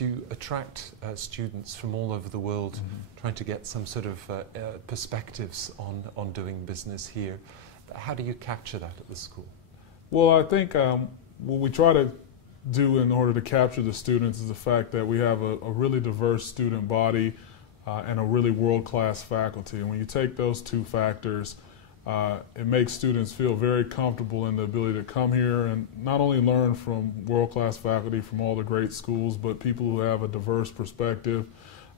you attract students from all over the world, trying to get some sort of perspectives on doing business here. How do you capture that at the school? Well, I think what we try to do in order to capture the students is the fact that we have a really diverse student body and a really world-class faculty. And when you take those two factors, it makes students feel very comfortable in the ability to come here and not only learn from world-class faculty from all the great schools, but people who have a diverse perspective,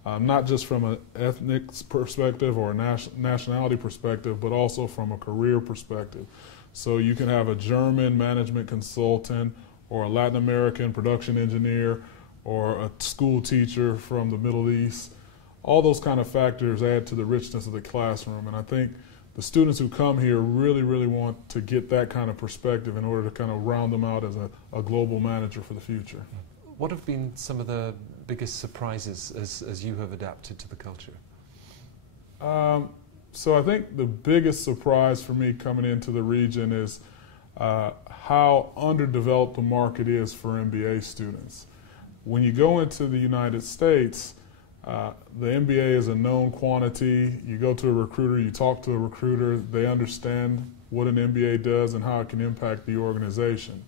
not just from an ethnic perspective or a nationality perspective, but also from a career perspective. So you can have a German management consultant or a Latin American production engineer or a school teacher from the Middle East. All those kind of factors add to the richness of the classroom, and I think the students who come here really, really want to get that kind of perspective in order to kind of round them out as a global manager for the future. What have been some of the biggest surprises as you have adapted to the culture? So I think the biggest surprise for me coming into the region is how underdeveloped the market is for MBA students. When you go into the United States, the MBA is a known quantity. You go to a recruiter, you talk to a recruiter, they understand what an MBA does and how it can impact the organization.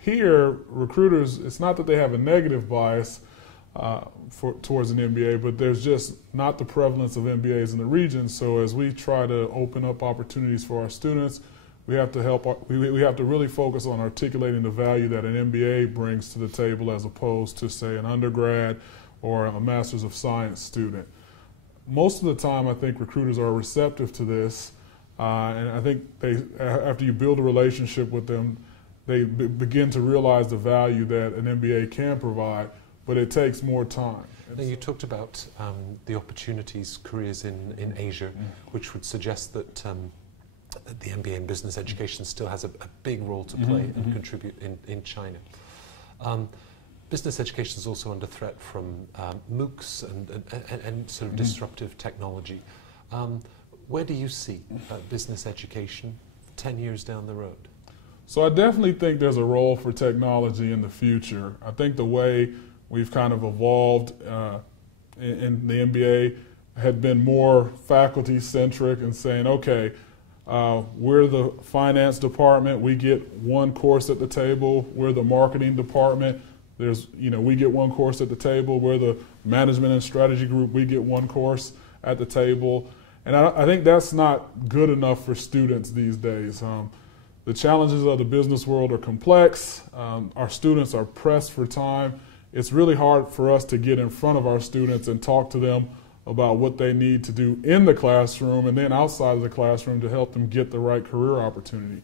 Here, recruiters, it's not that they have a negative bias towards an MBA, but there's just not the prevalence of MBAs in the region. So as we try to open up opportunities for our students, we have to we have to really focus on articulating the value that an MBA brings to the table as opposed to, say, an undergrad or a Master's of Science student. Most of the time, I think recruiters are receptive to this, and I think after you build a relationship with them, they begin to realize the value that an MBA can provide, but it takes more time. Now, you talked about the opportunities, careers in Asia, which would suggest that the MBA in business education still has a big role to play and contribute in China. Business education is also under threat from MOOCs and sort of disruptive technology. Where do you see business education 10 years down the road? So I definitely think there's a role for technology in the future. I think the way we've kind of evolved in the MBA had been more faculty-centric and saying, okay, we're the finance department, we get one course at the table. We're the marketing department, we get one course at the table. We're the management and strategy group, we get one course at the table. And I think that's not good enough for students these days. The challenges of the business world are complex. Our students are pressed for time. It's really hard for us to get in front of our students and talk to them about what they need to do in the classroom and then outside of the classroom to help them get the right career opportunity.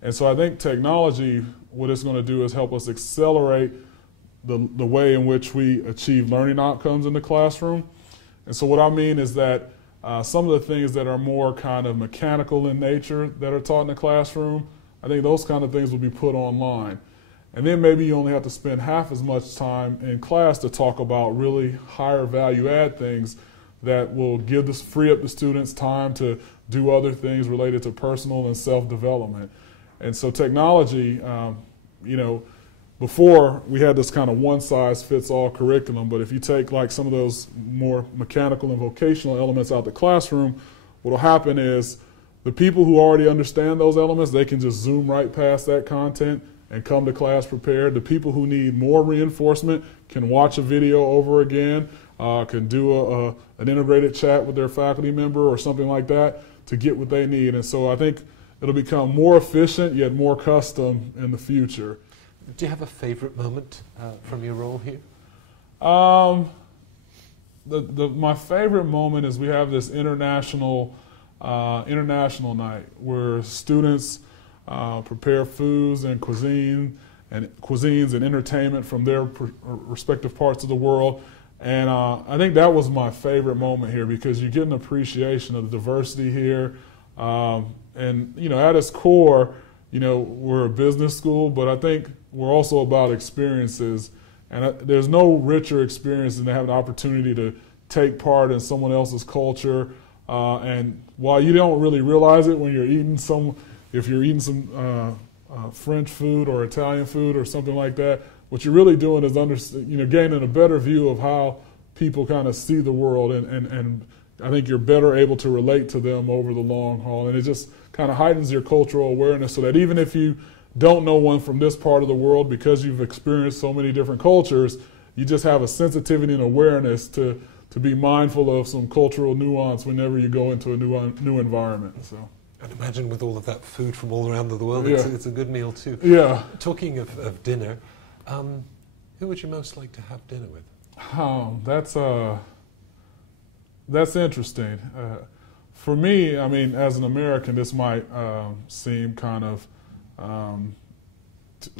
And so I think technology, what it's going to do is help us accelerate the way in which we achieve learning outcomes in the classroom. And so what I mean is that some of the things that are more kind of mechanical in nature that are taught in the classroom, I think those kind of things will be put online. And then maybe you only have to spend half as much time in class to talk about really higher value add things that will free up the students time to do other things related to personal and self-development. And so technology, before we had this kind of one-size-fits-all curriculum, but if you take like some of those more mechanical and vocational elements out the classroom, what will happen is the people who already understand those elements, they can just zoom right past that content and come to class prepared. The people who need more reinforcement can watch a video over again, can do an integrated chat with their faculty member or something like that to get what they need. And so I think it'll become more efficient yet more custom in the future. Do you have a favorite moment from your role here? My favorite moment is we have this international night where students prepare foods and cuisines and entertainment from their respective parts of the world. And I think that was my favorite moment here because you get an appreciation of the diversity here. And at its core, we're a business school, but I think we're also about experiences. And there's no richer experience than to have an opportunity to take part in someone else's culture. And while you don't really realize it when you're eating if you're eating some French food or Italian food or something like that, what you're really doing is gaining a better view of how people kind of see the world, and I think you're better able to relate to them over the long haul, and it just kind of heightens your cultural awareness so that even if you don't know one from this part of the world, because you've experienced so many different cultures, you just have a sensitivity and awareness to be mindful of some cultural nuance whenever you go into a new environment. So. And imagine with all of that food from all around the world, Yeah. it's a good meal too. Yeah. Talking of dinner, who would you most like to have dinner with? That's interesting. For me, I mean, as an American, this might seem kind of a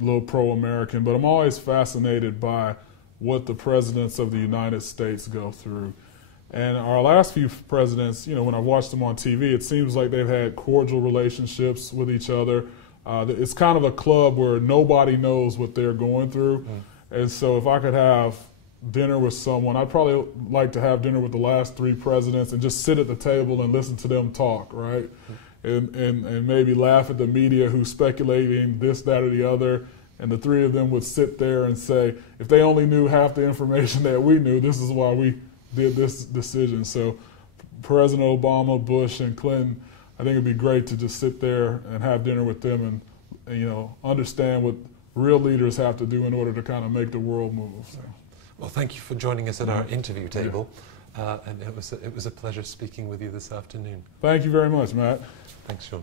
little pro-American, but I'm always fascinated by what the presidents of the United States go through. And our last few presidents, when I've watched them on TV, it seems like they've had cordial relationships with each other. It's kind of a club where nobody knows what they're going through. And so if I could have dinner with someone, I'd probably like to have dinner with the last 3 presidents and just sit at the table and listen to them talk, right? And maybe laugh at the media who's speculating this, that, or the other. And the 3 of them would sit there and say, if they only knew half the information that we knew, this is why we did this decision. So President Obama, Bush, and Clinton, I think it'd be great to just sit there and have dinner with them and understand what real leaders have to do in order to kind of make the world move. So. Well, thank you for joining us at our interview table. And it was a pleasure speaking with you this afternoon. Thank you very much, Matt. Thanks, Sean.